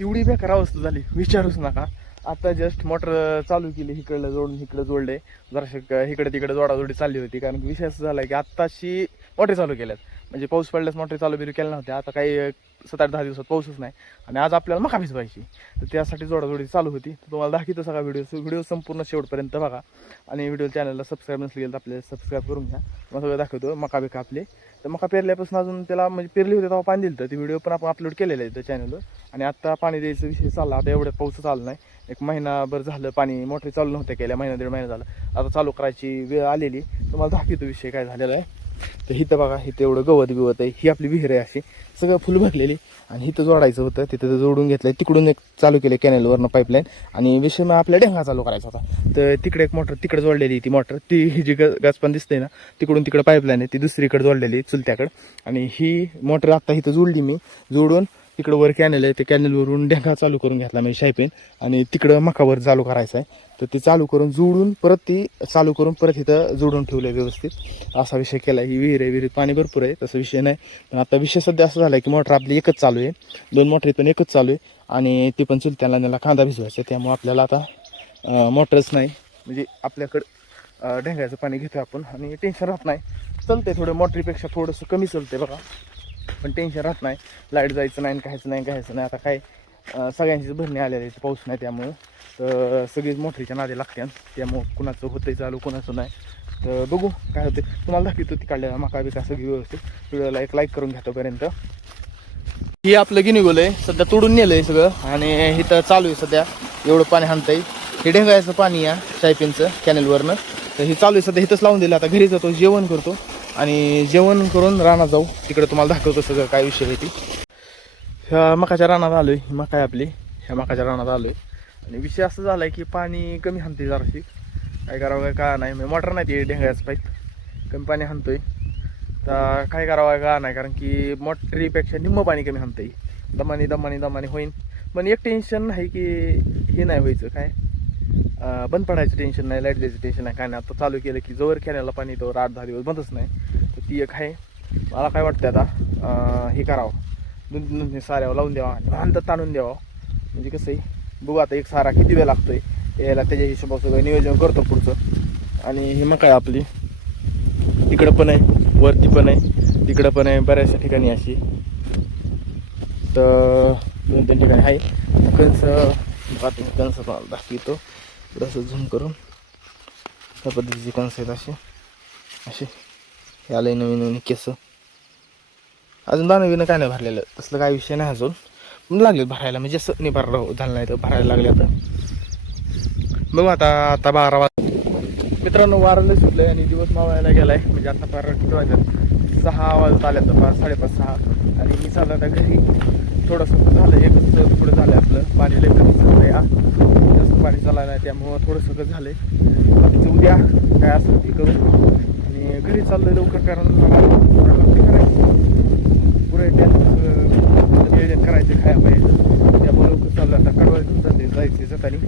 एवढी बेकार अवस्था झाली विचारूच नका. आता जस्ट मोटर चालू केली, इकडलं जोडून इकडं जोडले, जरा इकडे तिकडे जोडाजोडी चालली होती. कारण विषय असं झाला की आत्ताशी मोटरी चालू केल्यात, म्हणजे पाऊस पडल्यास मोटरी चालू बिलू केल्या नव्हत्या. आता काही 7-8-10 दिवसात पाऊसच नाही आणि आज आपल्याला मका भिजवायची, तर त्यासाठी जोडाजोडी चालू होती. तर तुम्हाला दाखवतो सगळा व्हिडिओ संपूर्ण शेवटपर्यंत बघा. आणि व्हिडिओ चॅनलला सबस्क्राईब नसले गेलं तर आपल्याला सबस्क्राईब करून घ्या. मग सगळं दाखवतो मका बिका आपले. तर मका पेरल्यापासून अजून त्याला म्हणजे पेरली होती तेव्हा पाणी दिलं तर ती व्हिडिओ पण आपण अपलोड केलेला आहे त्या चॅनलवर. आणि आता पाणी द्यायचा विषय चालला. आता एवढ्यात पाऊस चालू नाही, एक महिनाभर झालं पाणी मोटरी चालू नव्हत्या केल्या, महिना 1.5 महिना झाला. आता चालू करायची वेळ आलेली. तुम्हाला दाखवतो विषय काय झालेला आहे. तर इथं बघा, इथं एवढं गवत बिवत आहे. ही आपली विहीर आहे अशी सगळं फुल भरलेली. आणि इथं जोडायचं होतं, तिथं जोडून घेतलंय. तिकडून एक चालू केलं कॅनेलवरनं पाईपलाईन. आणि विषय मग आपल्या ढेंगा चालू करायचा होता. तर तिकडे एक मोटर तिकडे जोडलेली, ती मोटर ती ही जी गॅस पण दिसते ना, तिकडून तिकडे पाईपलाईन आहे ती दुसरीकडे जोडलेली चुलत्याकडे. आणि ही मोटर आता इथं जोडली मी, जोडून तिकडं वर कॅनेल आहे, ते कॅनेलवरून ढेंगा चालू करून घेतला मी शायपेन. आणि तिकडं मकावर चालू करायचं आहे. तर ते चालू करून जोडून परत ती चालू करून परत इथं जोडून ठेवलं आहे व्यवस्थित. असा विषय केला. ही विहीर आहे, विहिरीत पाणी भरपूर आहे, तसं विषय नाही. पण आता विषय सध्या असं झाला की मोटर आपली एकच चालू आहे, 2 मोटरी पण एकच चालू आहे. आणि ती पण चुलत्याला त्याला कांदा भिजवायचा, त्यामुळे आपल्याला आता मोटरच नाही, म्हणजे आपल्याकडं ढेंगाचं पाणी घेतो आपण आणि टेन्शन राहत नाही. चालतंय थोडं, मोटरीपेक्षा थोडंसं कमी चालतंय बघा, पण टेन्शन राहत नाही. लाईट जायचं नाही, काहीचं नाही. आता काय सगळ्यांचीच भरणी आलेली आहे, पाऊस नाही त्यामुळं. तर सगळीच मोटरीच्या नादी लागतात, त्यामुळं कुणाचं होतंय चालू, कुणाचं नाही. तर बघू काय होते. तुम्हाला दाखवतो ती काढल्या मका बिका सगळी व्यवस्थित. व्हिडिओला एक लाईक करून घ्या तोपर्यंत. ही आपलं गिनीगोल आहे, सध्या तोडून नेलं आहे सगळं. आणि इथं चालू आहे सध्या, एवढं पाणी हाणतंय. हे ढेंगायचं पाणी या शायपिनचं कॅनेलवरनं. तर हे चालू आहे सध्या, इथंच लावून दिलं. आता घरी जातो, जेवण करतो आणि जेवण करून रानात जाऊ. तिकडे तुम्हाला दाखवतो सगळं काय विषय आहे ती. ह्या मकाच्या रानात आलो आहे, मका आहे आपली, ह्या मकाच्या रानात आलो आहे. आणि विषय असं झाला आहे की पाणी कमी हाणते जराशी, काय करावं काय नाही. म्हणजे मोटर नाही ती ढेंगायचं पाईप, कमी पाणी हाणतोय. तर काय करावं का नाही, कारण की मोटरीपेक्षा निम्म पाणी कमी हाणतंय. दमानी होईन. पण एक टेन्शन नाही की हे नाही व्हायचं काय, बंद पडायचं टेन्शन नाही, लाईट द्यायचं टेन्शन नाही, काय नाही. आता चालू केलं की जोवर कॅनेलला पाणी तो 8-10 दिवस बंदच नाही. तर ती एक आहे. मला काय वाटतं आता हे करावं, 2 साऱ्यावर लावून द्यावा आणि अंतर ताणून द्यावा. म्हणजे कसं आहे बघू आता, एक सारा किती वेळ लागतोय यायला, त्याच्या हिशोबाचं सगळं नियोजन करतो पुढचं. आणि हे मग काय आपली तिकडं पण आहे, वरती पण आहे, तिकडं पण आहे, बऱ्याचशा ठिकाणी अशी. तर 2-3 ठिकाणी आहे कणस. कणस तुम्हाला दाखवतो थोडंसं झूम करून. त्या पद्धतीची कणस आहेत असे हे आलंय नवीन केस. अजून दाणं बिणं काय नाही भरलेलं, तसलं काय विषय नाही अजून. पण लागले भरायला, म्हणजे असं नाही झालं नाही तर भरायला लागले. आता बघू आता 12 वाजता मित्रांनो, वाराला सुटलंय आणि दिवस मावळायला गेलाय. म्हणजे आता फार किती वाजतात, 6 वाजता आल्या तर 5-5:30-6. आणि मी चाललं आता घरी. थोडंसं झालं, एकच पुढं झालं आपलं, पाणी लय कमी झालं या, जास्त पाणी चाललं नाही, त्यामुळं थोडंसं कसं झालंय. बाकीचं उद्या काय असेल ते करू. आणि घरी चाललंय लवकर, कारण मला करायचं पुरे नियोजन करायचं, खाया पाहिजे, त्यामुळे लवकर चाललं. आता कडवायचं जायचं जातानी.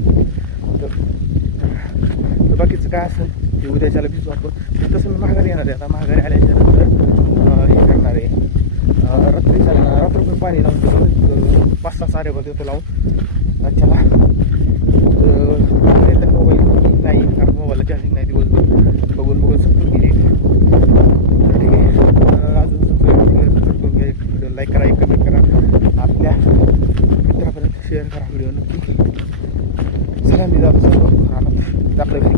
तर बाकीचं काय असेल ते उद्याच्याला भिजू आपण. तसं मी माघारी येणार आहे. आता माघारी आल्याच्या नंतर हे करणार आहे, रात्रभर पाणी लावून 5-6 सारे देतो लावून त्याला. मोबाईल नाही, कारण मोबाईलला चार्जिंग नाही दिवसभर, बघून संपून गेली. ठीक आहे, अजून सबस्क्राईब घ्या, व्हिडिओ लाईक करा, कमेंट करा, आपल्या मित्रापर्यंत शेअर करा व्हिडिओ नक्की. चला मी जातो आपल्या घरी.